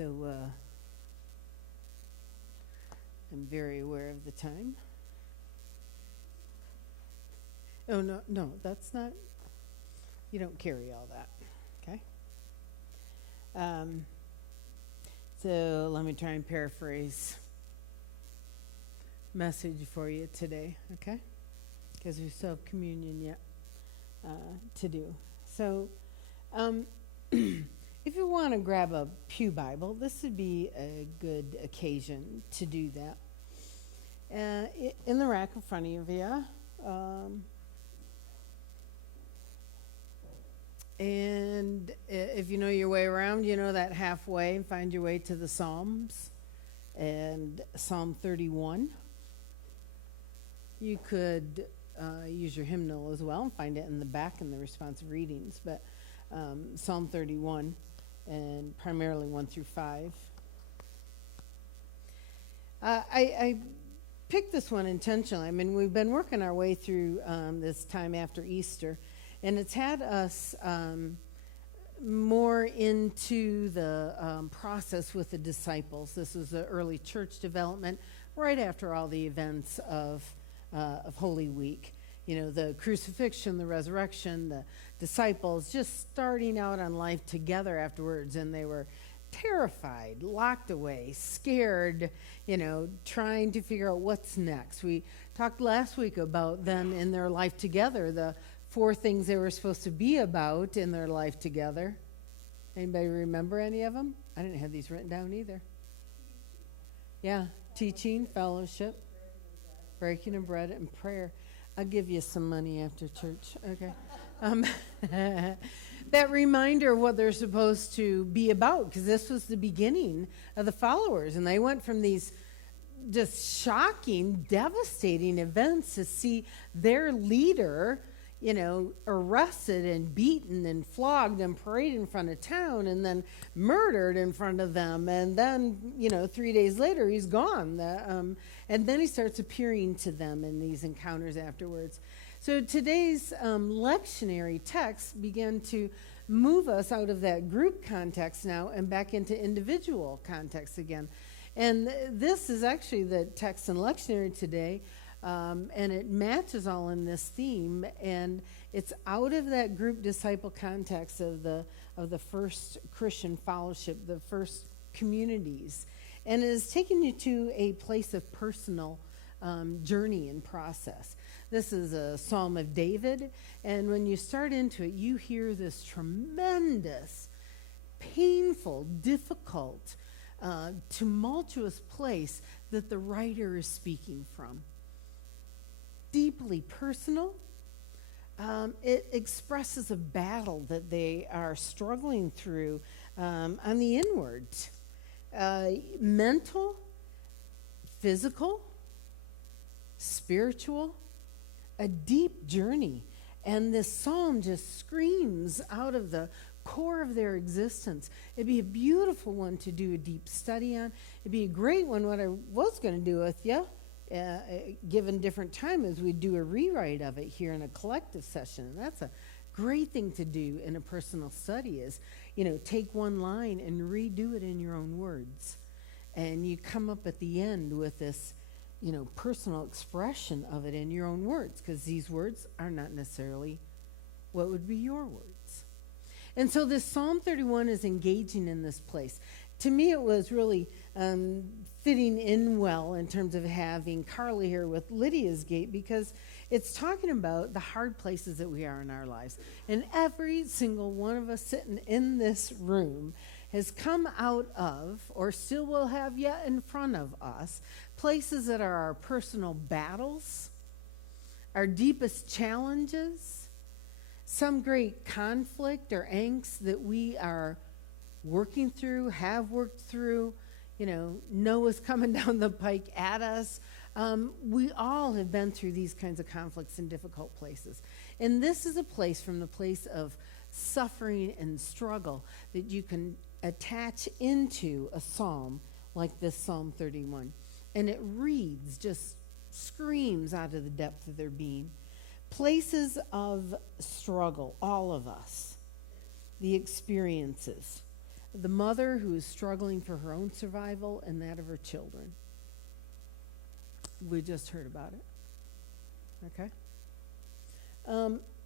I'm very aware of the time. Oh, no, that's not, you don't carry all that, okay? So let me try and paraphrase message for you today, okay? Because we still have communion yet to do. So if you want to grab a pew Bible, this would be a good occasion to do that. In the rack in front of you, and if you know your way around, you know that halfway, and find your way to the Psalms and Psalm 31. You could use your hymnal as well and find it in the back in the responsive readings, but Psalm 31 and primarily 1 through 5. I picked this one intentionally. I mean, we've been working our way through this time after Easter, and it's had us more into the process with the disciples. This was the early church development right after all the events of Holy Week. You know, the crucifixion, the resurrection, the disciples just starting out on life together afterwards, and they were terrified, locked away, scared, trying to figure out what's next. We talked last week about them in their life together, the 4 things they were supposed to be about in their life together. Anybody remember any of them? I didn't have these written down either. Yeah, teaching, fellowship, breaking of bread, and prayer. I'll give you some money after church, okay? That reminder of what they're supposed to be about, because this was the beginning of the followers, and they went from these just shocking, devastating events to see their leader, arrested and beaten and flogged and paraded in front of town and then murdered in front of them. And then, 3 days later, he's gone. And then he starts appearing to them in these encounters afterwards. So today's lectionary text began to move us out of that group context now and back into individual context again. And this is actually the text in lectionary today, and it matches all in this theme, and it's out of that group disciple context of the first Christian fellowship, the first communities, and it is taking you to a place of personal journey and process. This is a Psalm of David, and when you start into it, you hear this tremendous, painful, difficult, tumultuous place that the writer is speaking from. Deeply personal. It expresses a battle that they are struggling through on the inward. Mental, physical, spiritual, a deep journey. And this psalm just screams out of the core of their existence. It'd be a beautiful one to do a deep study on. It'd be a great one, what I was going to do with you, given different time, as we do a rewrite of it here in a collective session. And that's a great thing to do in a personal study is, take one line and redo it in your own words. And you come up at the end with this, personal expression of it in your own words, because these words are not necessarily what would be your words. And so this Psalm 31 is engaging in this place. To me, it was really fitting in well in terms of having Carly here with Lydia's Gate, because it's talking about the hard places that we are in our lives. And every single one of us sitting in this room has come out of, or still will have yet in front of us, places that are our personal battles, our deepest challenges, some great conflict or angst that we are working through, have worked through, know is coming down the pike at us. We all have been through these kinds of conflicts in difficult places. And this is a place, from the place of suffering and struggle, that you can attach into a psalm like this Psalm 31. And it reads, just screams out of the depth of their being. Places of struggle, all of us, the experiences. the mother who is struggling for her own survival and that of her children. We just heard about it. Okay?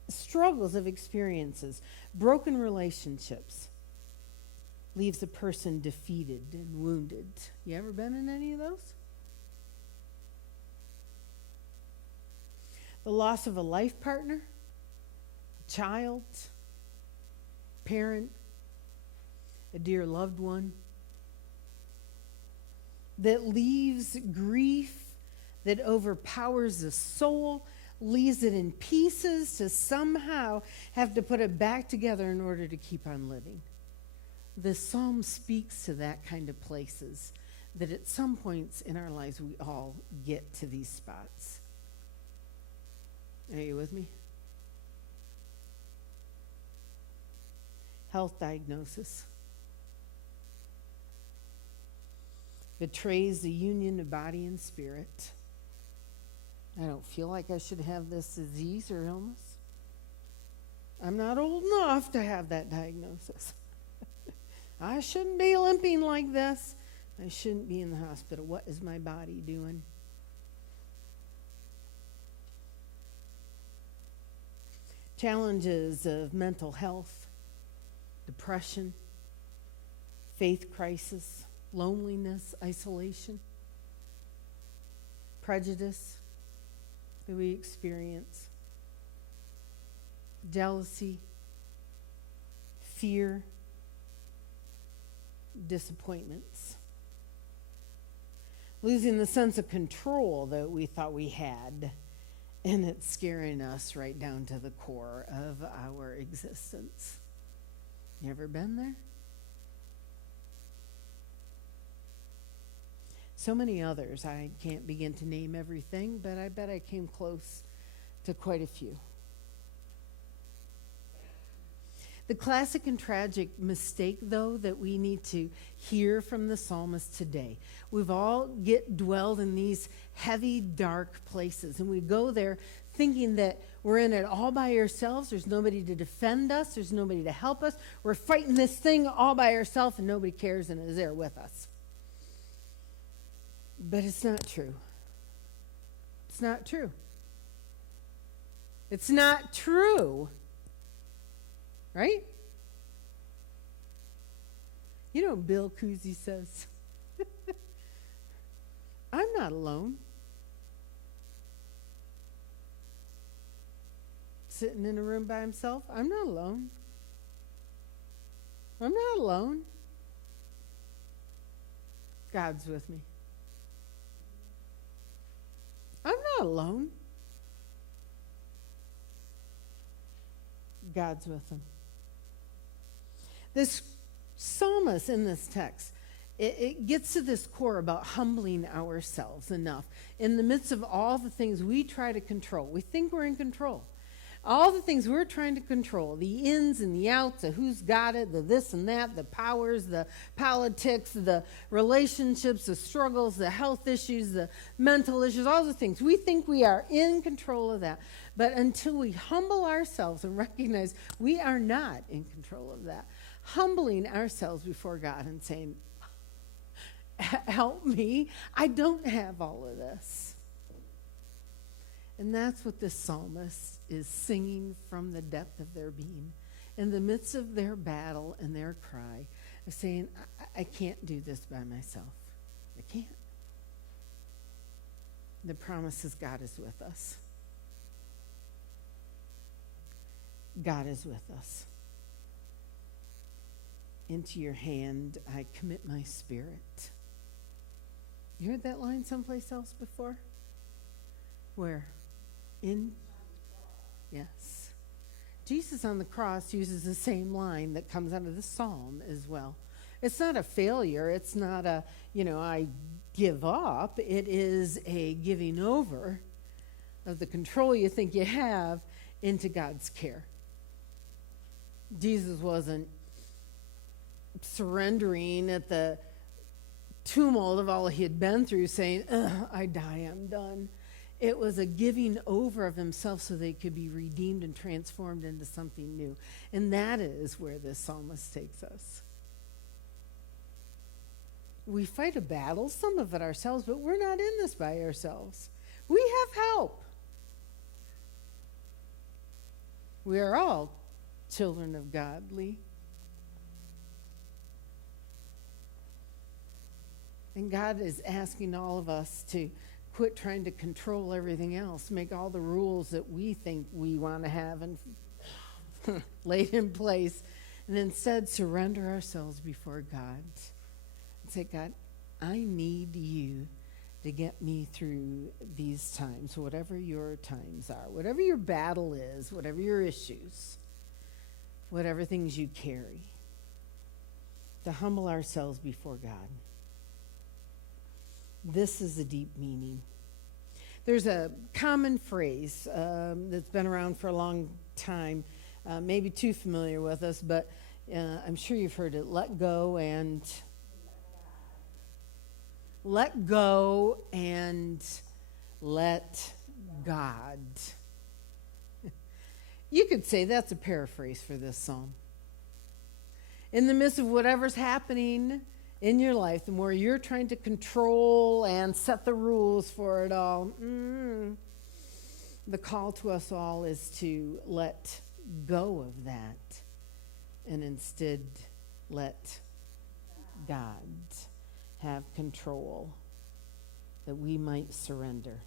Struggles of experiences, broken relationships, leaves a person defeated and wounded. You ever been in any of those? The loss of a life partner, child, parent, a dear loved one, that leaves grief that overpowers the soul, leaves it in pieces to somehow have to put it back together in order to keep on living. The psalm speaks to that kind of places, that at some points in our lives we all get to these spots. Are you with me? Health diagnosis betrays the union of body and spirit. I don't feel like I should have this disease or illness. I'm not old enough to have that diagnosis. I shouldn't be limping like this. I shouldn't be in the hospital. What is my body doing? Challenges of mental health, depression, faith crisis, loneliness, isolation, prejudice that we experience, jealousy, fear, disappointments, losing the sense of control that we thought we had, and it's scaring us right down to the core of our existence. You ever been there? So many others. I can't begin to name everything, but I bet I came close to quite a few. The classic and tragic mistake, though, that we need to hear from the psalmist today. We've all dwelled in these heavy, dark places, and we go there thinking that we're in it all by ourselves. There's nobody to defend us. There's nobody to help us. We're fighting this thing all by ourselves, and nobody cares and is there with us. But it's not true. It's not true. It's not true. Right? You know, Bill Cousy says, I'm not alone. Sitting in a room by himself, I'm not alone. I'm not alone. God's with me. I'm not alone. God's with him. This psalmist in this text, it gets to this core about humbling ourselves enough in the midst of all the things we try to control. We think we're in control. All the things we're trying to control, the ins and the outs, the who's got it, the this and that, the powers, the politics, the relationships, the struggles, the health issues, the mental issues, all the things. We think we are in control of that. But until we humble ourselves and recognize we are not in control of that, humbling ourselves before God and saying, help me, I don't have all of this. And that's what this psalmist is singing from the depth of their being. In the midst of their battle and their cry, of saying, I can't do this by myself. I can't. The promise is God is with us. God is with us. Into your hand I commit my spirit. You heard that line someplace else before? Where? Yes. Jesus on the cross uses the same line that comes out of the psalm as well. It's not a failure. It's not a, I give up. It is a giving over of the control you think you have into God's care. Jesus wasn't surrendering at the tumult of all he had been through, saying, I die, I'm done. It was a giving over of himself so they could be redeemed and transformed into something new. And that is where this psalmist takes us. We fight a battle, some of it ourselves, but we're not in this by ourselves. We have help. We are all children of God, Lee. And God is asking all of us to quit trying to control everything else, make all the rules that we think we want to have and laid in place, and instead surrender ourselves before God and say, God, I need you to get me through these times, whatever your times are, whatever your battle is, whatever your issues, whatever things you carry, to humble ourselves before God. This is a deep meaning. There's a common phrase that's been around for a long time, maybe too familiar with us, but I'm sure you've heard it. Let go and let God. You could say that's a paraphrase for this psalm. In the midst of whatever's happening in your life, the more you're trying to control and set the rules for it all, the call to us all is to let go of that and instead let God have control, that we might surrender.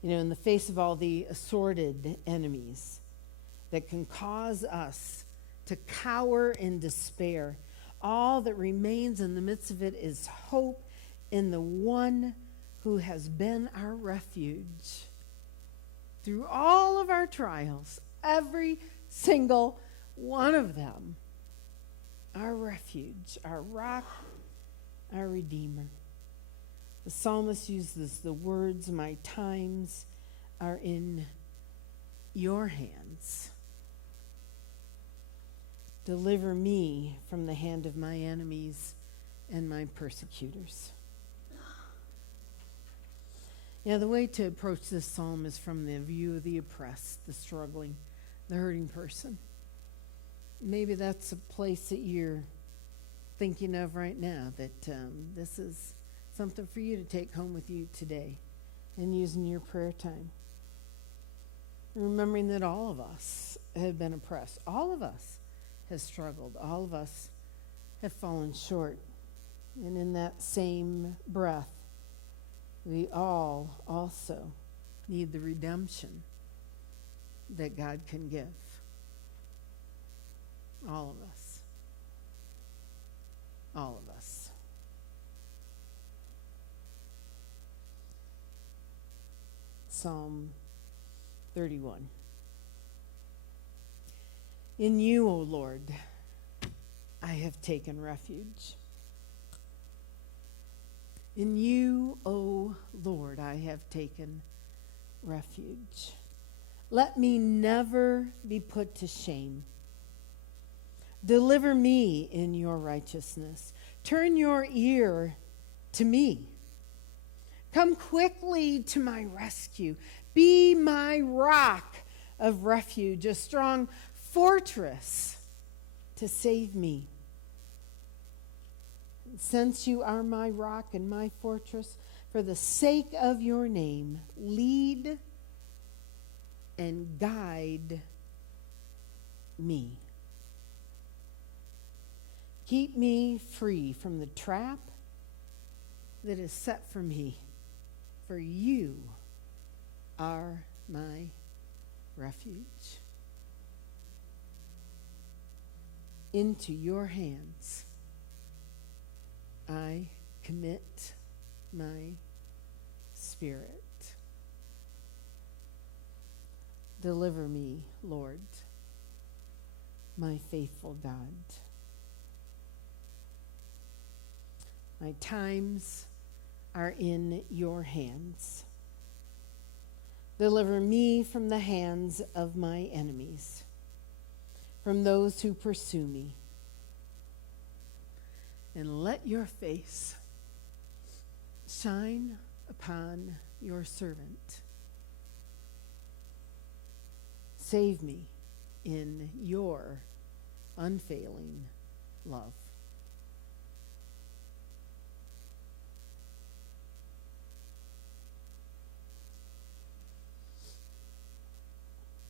You know, in the face of all the assorted enemies that can cause us to cower in despair, all that remains in the midst of it is hope in the one who has been our refuge through all of our trials, every single one of them. Our refuge, our rock, our Redeemer. The psalmist uses the words, my times are in your hands. Deliver me from the hand of my enemies and my persecutors. Yeah, the way to approach this psalm is from the view of the oppressed, the struggling, the hurting person. Maybe that's a place that you're thinking of right now, that this is something for you to take home with you today and use in your prayer time. Remembering that all of us have been oppressed. All of us have struggled. All of us have fallen short. And in that same breath, we all also need the redemption that God can give. All of us. All of us. Psalm 31. In you, O Lord, I have taken refuge. In you, O Lord, I have taken refuge. Let me never be put to shame. Deliver me in your righteousness. Turn your ear to me. Come quickly to my rescue. Be my rock of refuge, a strong fortress to save me. Since you are my rock and my fortress, for the sake of your name, lead and guide me. Keep me free from the trap that is set for me, for you are my refuge. Into your hands I commit my spirit. Deliver me, Lord, my faithful God. My times are in your hands. Deliver me from the hands of my enemies, from those who pursue me. And let your face shine upon your servant. Save me in your unfailing love.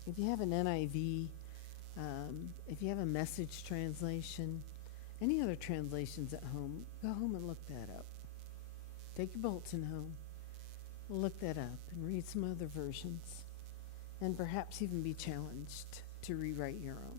If you have an NIV, if you have a Message translation, any other translations at home, go home and look that up. Take your bulletin home, look that up, and read some other versions, and perhaps even be challenged to rewrite your own.